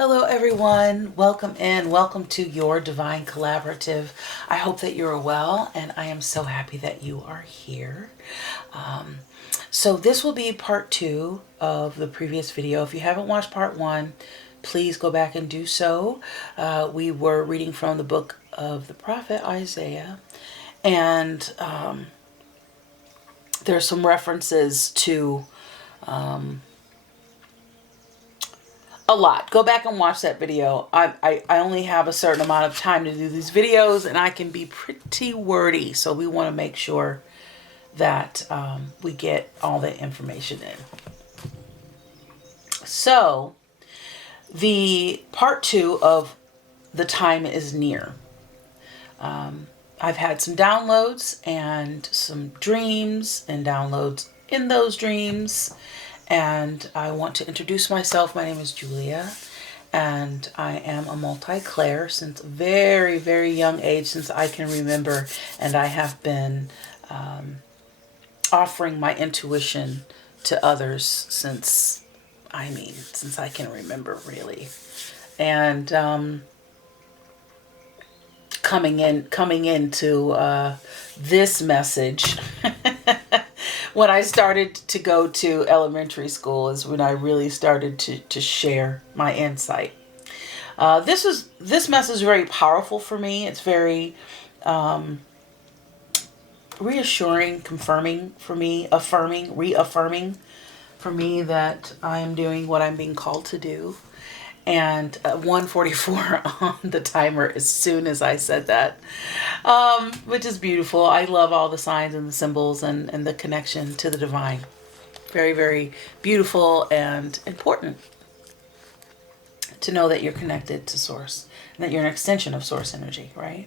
Hello everyone, welcome in, welcome to your Divine Collaborative. I hope that you're well and I am so happy that you are here. So this will be part 2 of the previous video. If you haven't watched part 1, please go back and do so. We were reading from the book of the prophet Isaiah, and there's some references to a lot. Go back and watch that video. I only have a certain amount of time to do these videos, and I can be pretty wordy, so we want to make sure that we get all the information in. So the part 2 of The Time is Near. I've had some downloads and some dreams and downloads in those dreams. And I want to introduce myself. My name is Julia, and I am a multi-clair since a very, very young age, since I can remember. And I have been offering my intuition to others since I can remember, really. And coming into this message when I started to go to elementary school is when I really started to share my insight. This message is very powerful for me. It's very reassuring, confirming for me, reaffirming for me that I am doing what I'm being called to do. And 1:44 on the timer as soon as I said that, which is beautiful. I love all the signs and the symbols and the connection to the divine. Very, very beautiful and important to know that you're connected to Source and that you're an extension of Source energy, right?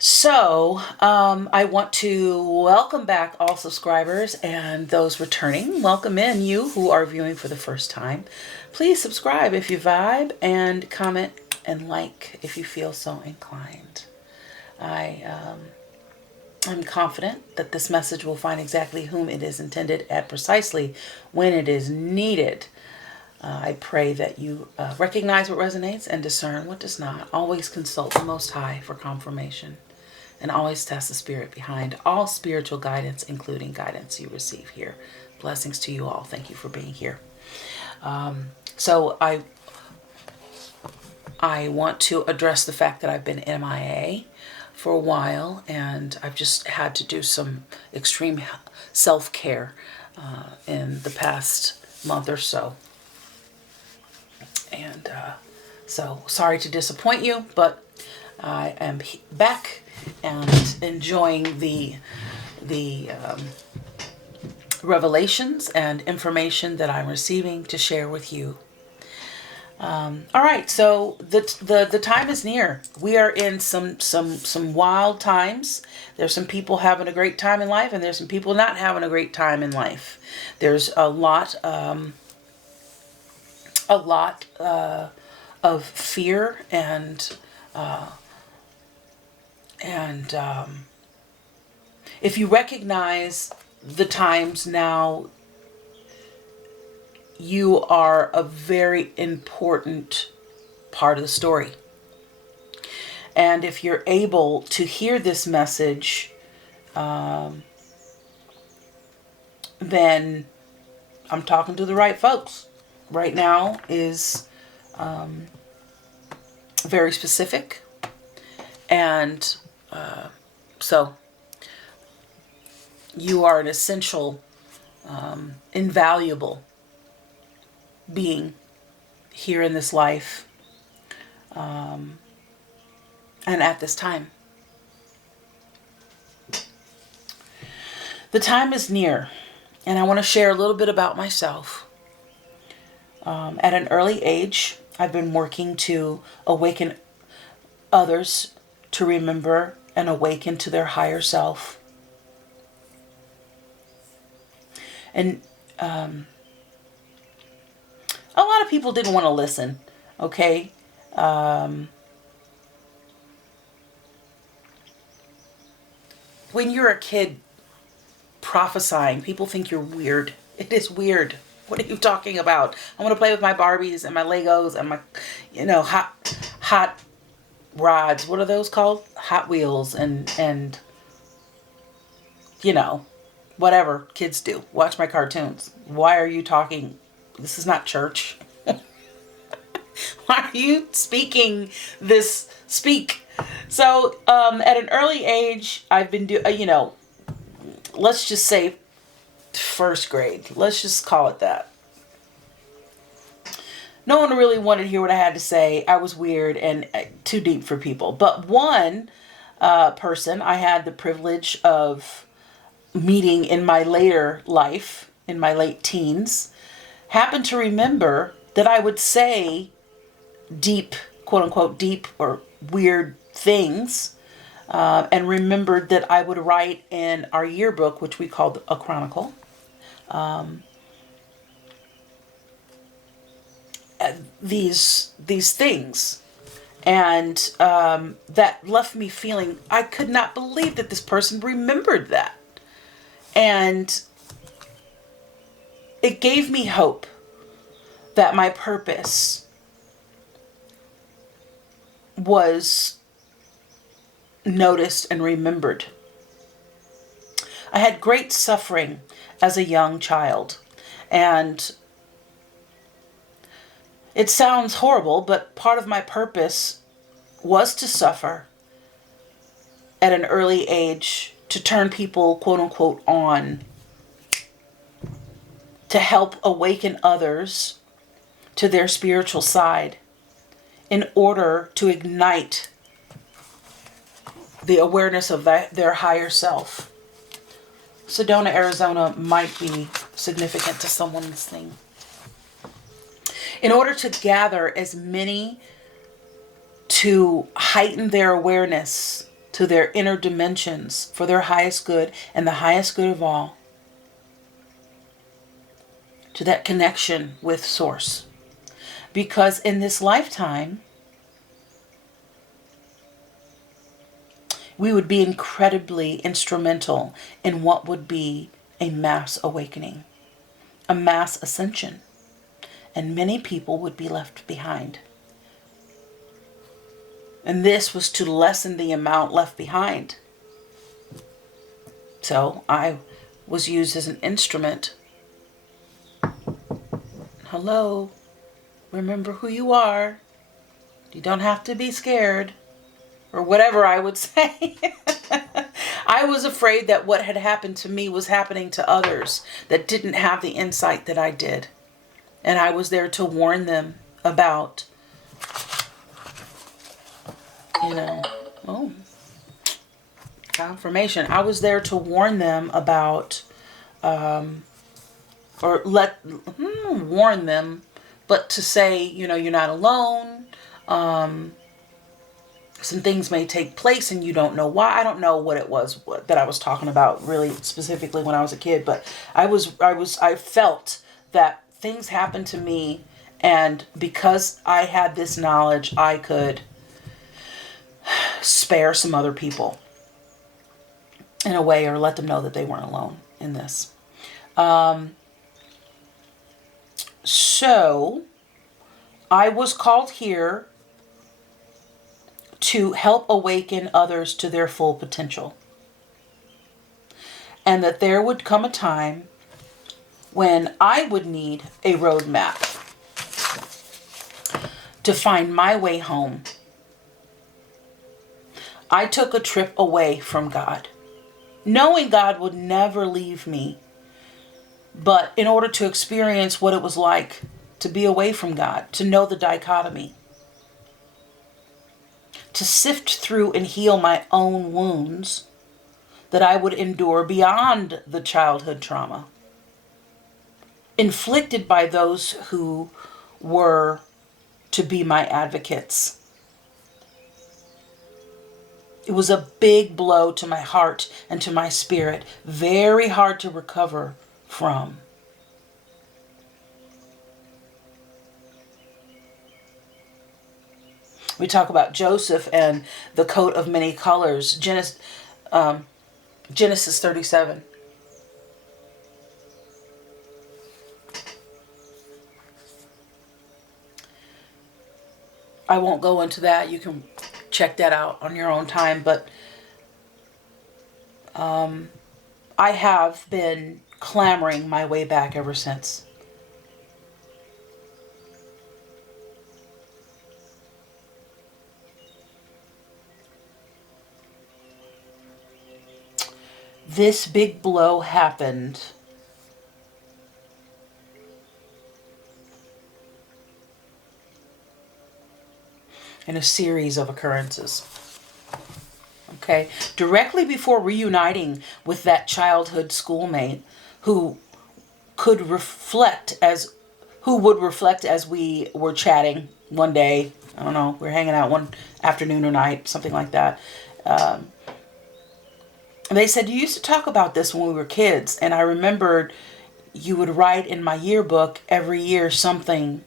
So I want to welcome back all subscribers and those returning. Welcome in you who are viewing for the first time. Please subscribe if you vibe, and comment and like if you feel so inclined. I'm confident that this message will find exactly whom it is intended at precisely when it is needed. I pray that you recognize what resonates and discern what does not. Always consult the Most High for confirmation. And always test the spirit behind all spiritual guidance, including guidance you receive here. Blessings to you all. Thank you for being here. So I want to address the fact that I've been MIA for a while, and I've just had to do some extreme self-care in the past month or so. And so sorry to disappoint you, but I am back and enjoying the revelations and information that I'm receiving to share with you. All right, so the time is near. We are in some wild times. There's some people having a great time in life, and there's some people not having a great time in life. There's a lot of fear and if you recognize the times now, you are a very important part of the story. And if you're able to hear this message, then I'm talking to the right folks. Right now is very specific. And so you are an essential, invaluable being here in this life and at this time. The time is near, and I want to share a little bit about myself. At an early age, I've been working to awaken others to remember and awaken to their higher self. And a lot of people didn't want to listen, okay? When you're a kid prophesying, people think you're weird. It is weird. What are you talking about? I want to play with my Barbies and my Legos and my, hot rods. What are those called? Hot Wheels and whatever kids do. Watch my cartoons. Why are you talking? This is not church. Why are you speaking this speak? So at an early age, I've been let's just say first grade. Let's just call it that. No one really wanted to hear what I had to say. I was weird and too deep for people. But one person I had the privilege of meeting in my later life, in my late teens, happened to remember that I would say deep, quote unquote, deep or weird things, and remembered that I would write in our yearbook, which we called a chronicle, these things. And that left me feeling, I could not believe that this person remembered that. And it gave me hope that my purpose was noticed and remembered. I had great suffering as a young child, and it sounds horrible, but part of my purpose was to suffer at an early age, to turn people, quote unquote, on, to help awaken others to their spiritual side in order to ignite the awareness of their higher self. Sedona, Arizona might be significant to someone listening. In order to gather as many to heighten their awareness to their inner dimensions for their highest good and the highest good of all, to that connection with Source. Because in this lifetime, we would be incredibly instrumental in what would be a mass awakening, a mass ascension, and many people would be left behind. And this was to lessen the amount left behind. So I was used as an instrument. Hello, remember who you are. You don't have to be scared. Or whatever I would say. I was afraid that what had happened to me was happening to others that didn't have the insight that I did. And I was there to warn them about, confirmation. I was there to warn them about, warn them, but to say, you're not alone. Some things may take place and you don't know why. I don't know what it was that I was talking about really specifically when I was a kid, but I felt that things happened to me, and because I had this knowledge, I could spare some other people in a way, or let them know that they weren't alone in this. So I was called here to help awaken others to their full potential. And that there would come a time when I would need a roadmap to find my way home. I took a trip away from God, knowing God would never leave me. But in order to experience what it was like to be away from God, to know the dichotomy, to sift through and heal my own wounds that I would endure beyond the childhood trauma inflicted by those who were to be my advocates. It was a big blow to my heart and to my spirit, very hard to recover from. We talk about Joseph and the coat of many colors. Genesis 37. I won't go into that. You can check that out on your own time. But I have been clamoring my way back ever since. This big blow happened in a series of occurrences. Okay, directly before reuniting with that childhood schoolmate who would reflect as we were chatting one day. I don't know, we were hanging out one afternoon or night, something like that. And they said, you used to talk about this when we were kids. And I remembered you would write in my yearbook every year something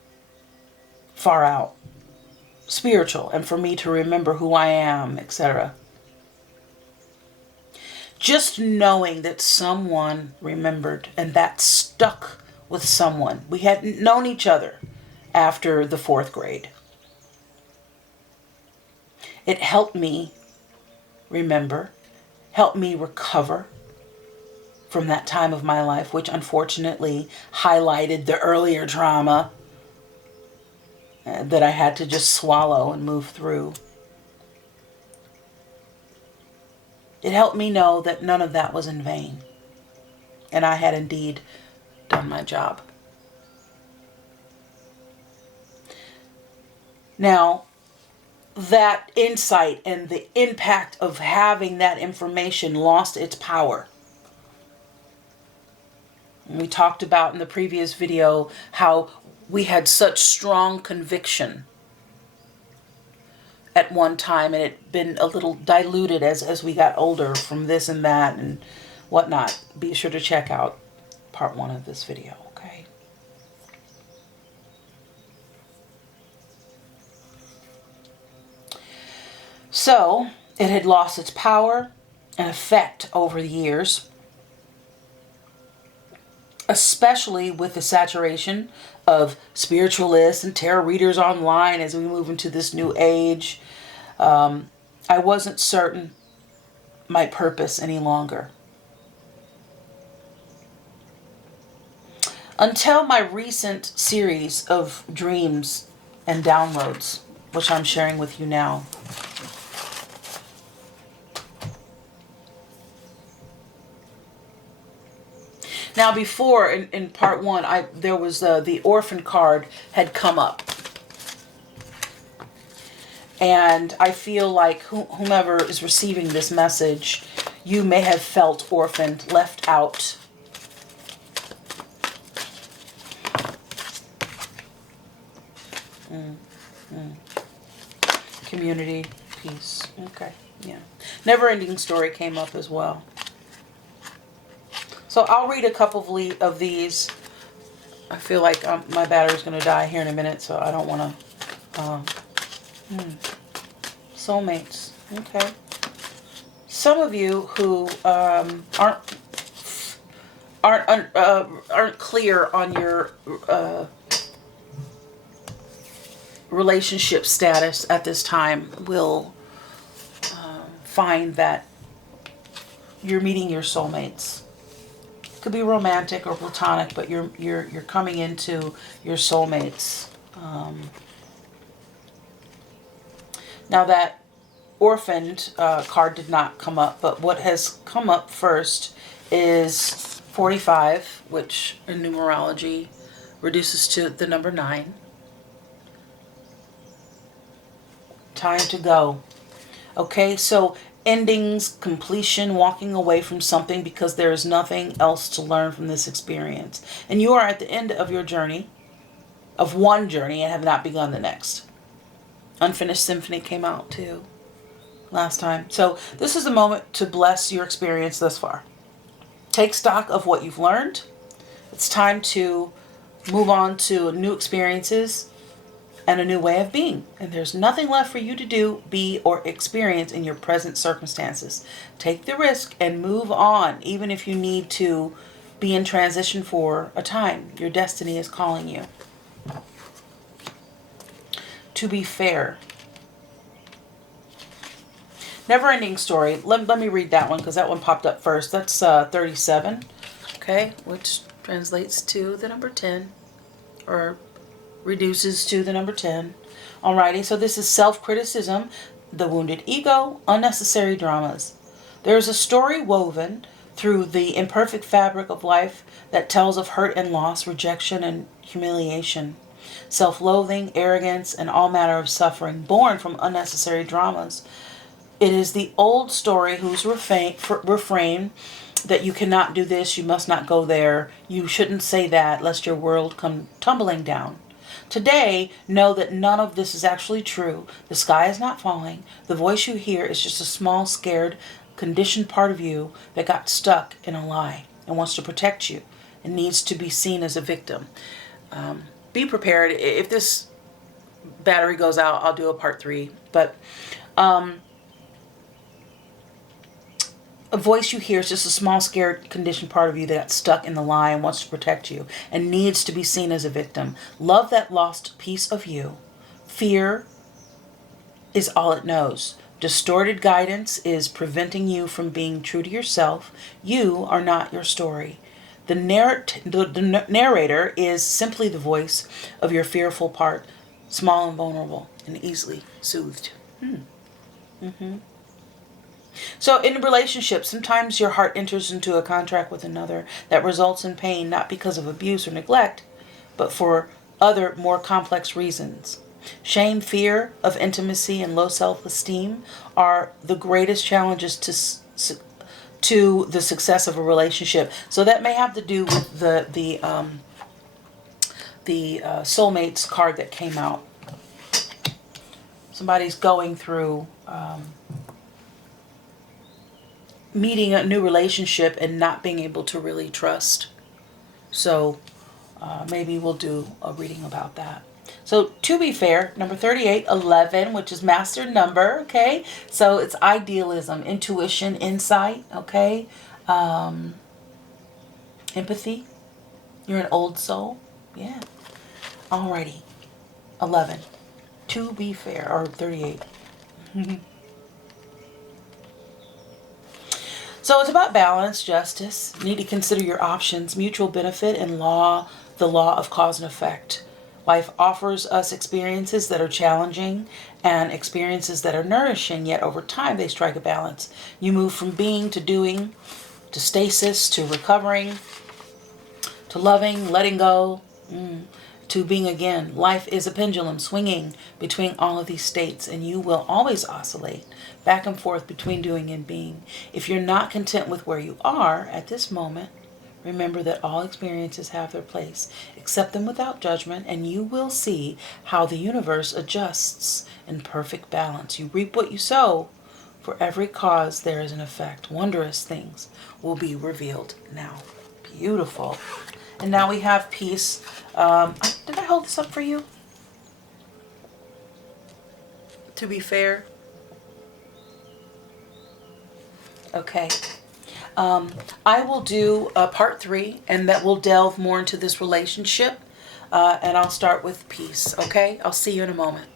far out, spiritual, and for me to remember who I am, etc. Just knowing that someone remembered and that stuck with someone. We hadn't known each other after the 4th grade. It helped me remember, helped me recover from that time of my life, which unfortunately highlighted the earlier trauma that I had to just swallow and move through. It helped me know that none of that was in vain. And I had indeed done my job. Now, that insight and the impact of having that information lost its power. And we talked about in the previous video how we had such strong conviction at one time, and it had been a little diluted as we got older from this and that and whatnot. Be sure to check out part 1 of this video, okay? So, it had lost its power and effect over the years, especially with the saturation of spiritualists and tarot readers online as we move into this new age. I wasn't certain my purpose any longer. Until my recent series of dreams and downloads, which I'm sharing with you now. Now, before in part 1, there was the orphan card had come up, and I feel like whomever is receiving this message, you may have felt orphaned, left out. Community, peace. Okay, yeah. Never-ending story came up as well. So I'll read a couple of these. I feel like my battery's going to die here in a minute, so I don't want to. Soulmates. Okay. Some of you who aren't clear on your relationship status at this time will find that you're meeting your soulmates. Could be romantic or platonic, but you're coming into your soulmates. Now that orphaned card did not come up, but what has come up first is 45, which in numerology reduces to the number 9. Time to go. Okay, so endings, completion, walking away from something because there is nothing else to learn from this experience. And you are at the end of your journey, of one journey, and have not begun the next. Unfinished Symphony came out too last time. So this is the moment to bless your experience thus far. Take stock of what you've learned. It's time to move on to new experiences and a new way of being. And there's nothing left for you to do, be, or experience in your present circumstances. Take the risk and move on, even if you need to be in transition for a time. Your destiny is calling you. To be fair. Never-ending story. Let me read that one because that one popped up first. That's 37. Okay, which translates to the number 10. Or reduces to the number 10. Alrighty, so this is self-criticism, the wounded ego, unnecessary dramas. There is a story woven through the imperfect fabric of life that tells of hurt and loss, rejection and humiliation, self-loathing, arrogance, and all manner of suffering born from unnecessary dramas. It is the old story whose refrain that you cannot do this, you must not go there, you shouldn't say that, lest your world come tumbling down. Today, know that none of this is actually true. The sky is not falling. The voice you hear is just a small, scared, conditioned part of you that got stuck in a lie and wants to protect you and needs to be seen as a victim. Be prepared. If this battery goes out, I'll do a part 3. But a voice you hear is just a small, scared, conditioned part of you that got stuck in the lie and wants to protect you and needs to be seen as a victim. Love that lost piece of you. Fear is all it knows. Distorted guidance is preventing you from being true to yourself. You are not your story. The narrator is simply the voice of your fearful part, small and vulnerable and easily soothed. So in a relationship, sometimes your heart enters into a contract with another that results in pain, not because of abuse or neglect, but for other more complex reasons. Shame, fear of intimacy, and low self-esteem are the greatest challenges to the success of a relationship. So that may have to do with the soulmates card that came out. Somebody's going through meeting a new relationship and not being able to really trust. So maybe we'll do a reading about that. So to be fair, number 38, 11, which is master number, okay? So it's idealism, intuition, insight, okay? Empathy. You're an old soul. Yeah. Alrighty. 11. To be fair, or 38. So it's about balance, justice. You need to consider your options, mutual benefit, and the law of cause and effect. Life offers us experiences that are challenging and experiences that are nourishing, yet over time they strike a balance. You move from being to doing, to stasis, to recovering, to loving, letting go, to being again. Life is a pendulum swinging between all of these states, and you will always oscillate back and forth between doing and being. If you're not content with where you are at this moment, remember that all experiences have their place. Accept them without judgment, and you will see how the universe adjusts in perfect balance. You reap what you sow. For every cause, there is an effect. Wondrous things will be revealed now. Beautiful. And now we have peace. Did I hold this up for you? To be fair. Okay. I will do part 3, and that will delve more into this relationship. And I'll start with peace. Okay? I'll see you in a moment.